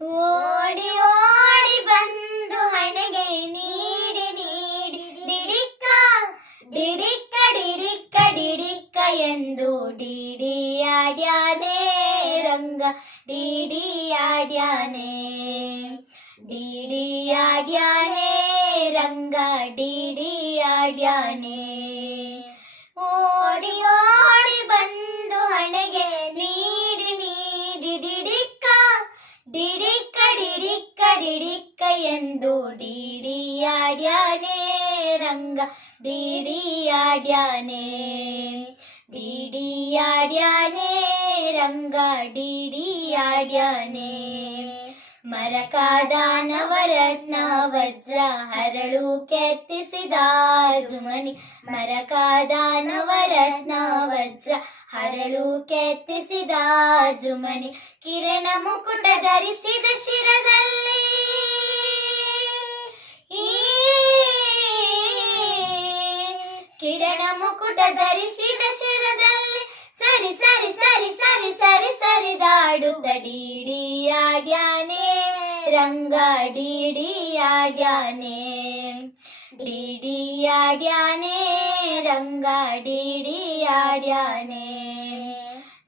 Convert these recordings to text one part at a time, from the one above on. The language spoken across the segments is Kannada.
ಓಡಿ ಓಡಿ ಬಂದು ಹಣೆಗೆ ನೀಡಿ ನೀಡಿ ಡಿಡಿಕ್ಕ ಡಿಡಿಕ್ಕ ಡಿಡಿಕ್ಕ ಡಿಡಿಕ್ಕ ಎಂದು ಡಿಡಿಯಾಡ್ಯಾನೆ ರಂಗ ಡಿಡಿಯಾಡ್ಯಾನೆ ಡಿಡಿಯಾಡ್ಯಾನೆ ರಂಗ ಡಿಡಿಯಾಡ್ಯಾನೆ ಓಡಿ ಓಡಿ ಬಂದು ಹಣೆಗೆ ನೀಡಿ ನೀಡಿ ಡಿಡಿಕ್ಕ ಡಿಡಿಕ್ಕ ಡಿಡಿಕ್ಕ ಡಿಡಿಕ್ಕ ಎಂದು ಡಿಡಿಯಾಡ್ಯಾನೆ ರಂಗ ಡಿಡಿಯಾಡ್ಯಾನೆ ಡಿಡಿಯಾಡ್ಯಾನೆ ರಂಗ ಡಿಡಿಯಾಡ್ಯಾನೆ ಮರಕಾದ ನವರತ್ನ ವಜ್ರ ಹರಳು ಕೆತ್ತಿಸಿದ ಜುಮನಿ ಮರಕಾದ ನವರತ್ನ ವಜ್ರ ಹರಳು ಕೆತ್ತಿಸಿದ ಜುಮನಿ ಕಿರಣ ಮುಕುಟ ಧರಿಸಿದ ಶಿರದಲ್ಲಿ ಕಿರಣ ಮುಕುಟ ಧರಿಸಿದ ಶಿರದಲ್ಲಿ ಸರಿ ಸರಿ ಸರಿ ಸರಿ ಸರಿ ಸರಿದಾಡುತ್ತ ಡಿಡಿಯಾಡ್ಯಾನೆ ರಂಗ ಡಿಡಿಯಾಡ್ಯಾನೆ ಡಿಡಿಯಾಡ್ಯಾನೆ ರಂಗ ಡಿಡಿಯಾಡ್ಯಾನೆ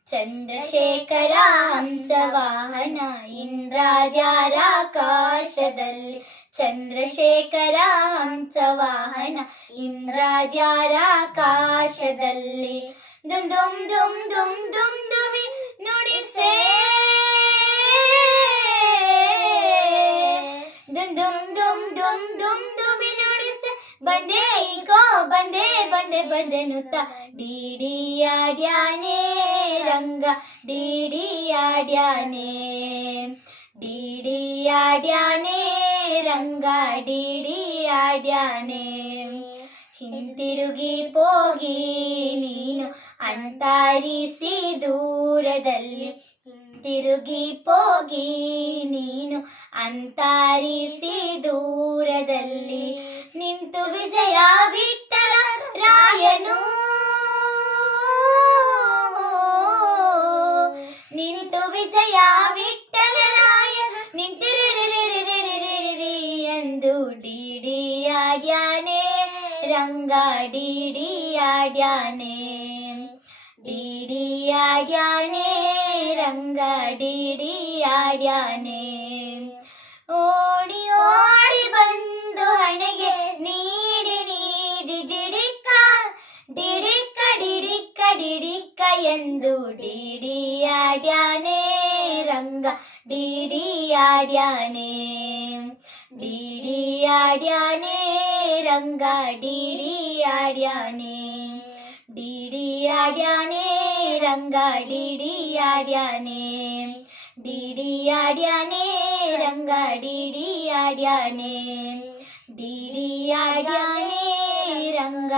ಚಂದ್ರಶೇಖರ ಹಂಸವಾಹನ ಇಂದ್ರಾದ್ಯಾರಾಕಾಶದಲ್ಲಿ ಚಂದ್ರಶೇಖರ ಹಂಸವಾಹನ ಇಂದ್ರಾದ್ಯಾರಾಕಾಶದಲ್ಲಿ ದುಮ್ ದುಮ್ ದುಮ್ ದುಮ್ ದುಮ್ ದುಮಿ ನುಡಿಸೆ ದುಮ್ ದುಮ್ ದುಮ್ ದುಮ್ ದುಮ್ ದುಮಿ ನುಡಿಸೆ ಬಂದೆ ಈಗೋ ಬಂದೆ ಬಂದೆ ಬಂದೆನುತ್ತ ಡಿಡಿಯಾಡ್ಯಾನೆ ರಂಗ ಡಿಡಿಯಾಡ್ಯಾನೆ ಡಿಡಿಯಾಡ್ಯಾನೆ ರಂಗ ಡಿಡಿಯಾಡ್ಯಾನೆ ಹಿಂತಿರುಗಿ ಹೋಗಿ ನೀನು ಅಂತಾರಿಸಿ ದೂರದಲ್ಲಿ ಹಿಂತಿರುಗಿ ಹೋಗಿ ನೀನು ಅಂತಾರಿಸಿ ದೂರದಲ್ಲಿ ನಿಂತು ವಿಜಯ ವಿಠಲ ರಾಯನು ನಿಂತು ವಿಜಯ ವಿಠಲ ರಾಯ ನಿಂತಿರಿರಿರಿರಿರಿರಿರಿ ಎಂದು ಡಿಡಿಯಾಡ್ಯಾನೆ ರಂಗ ಡಿಡಿಯಾಡ್ಯಾನೆ ಡಿಡಿಯಾಡ್ಯಾನೆ ರಂಗ ಡಿಡಿಯಾಡ್ಯಾನೆ ಓಡಿ ಓಡಿ ಬಂದು ಹಣೆಗೆ ನೀಡಿ ನೀಡಿ ಡಿಡಿಕ್ಕ ಡಿಡಿಕ್ಕ ಡಿಡಿಕ್ಕ ಡಿಡಿಕ್ಕ ಎಂದು ಡಿಡಿಯಾಡ್ಯಾನೆ ರಂಗ ಡಿಡಿಯಾಡ್ಯಾನೆ ಡಿಡಿಯಾಡ್ಯಾನೆ ರಂಗ ಡಿಡಿಯಾಡ್ಯಾನೆ ಡಿಡಿಯಾಡ್ಯಾನೆ ರಂಗ ಡಿಡಿಯಾಡ್ಯಾನೆ ಡಿಡಿಯಾಡ್ಯಾನೆ ರಂಗ ಡಿಡಿಯಾಡ್ಯಾನೆ ಡಿಡಿಯಾಡ್ಯಾನೆ ರಂಗ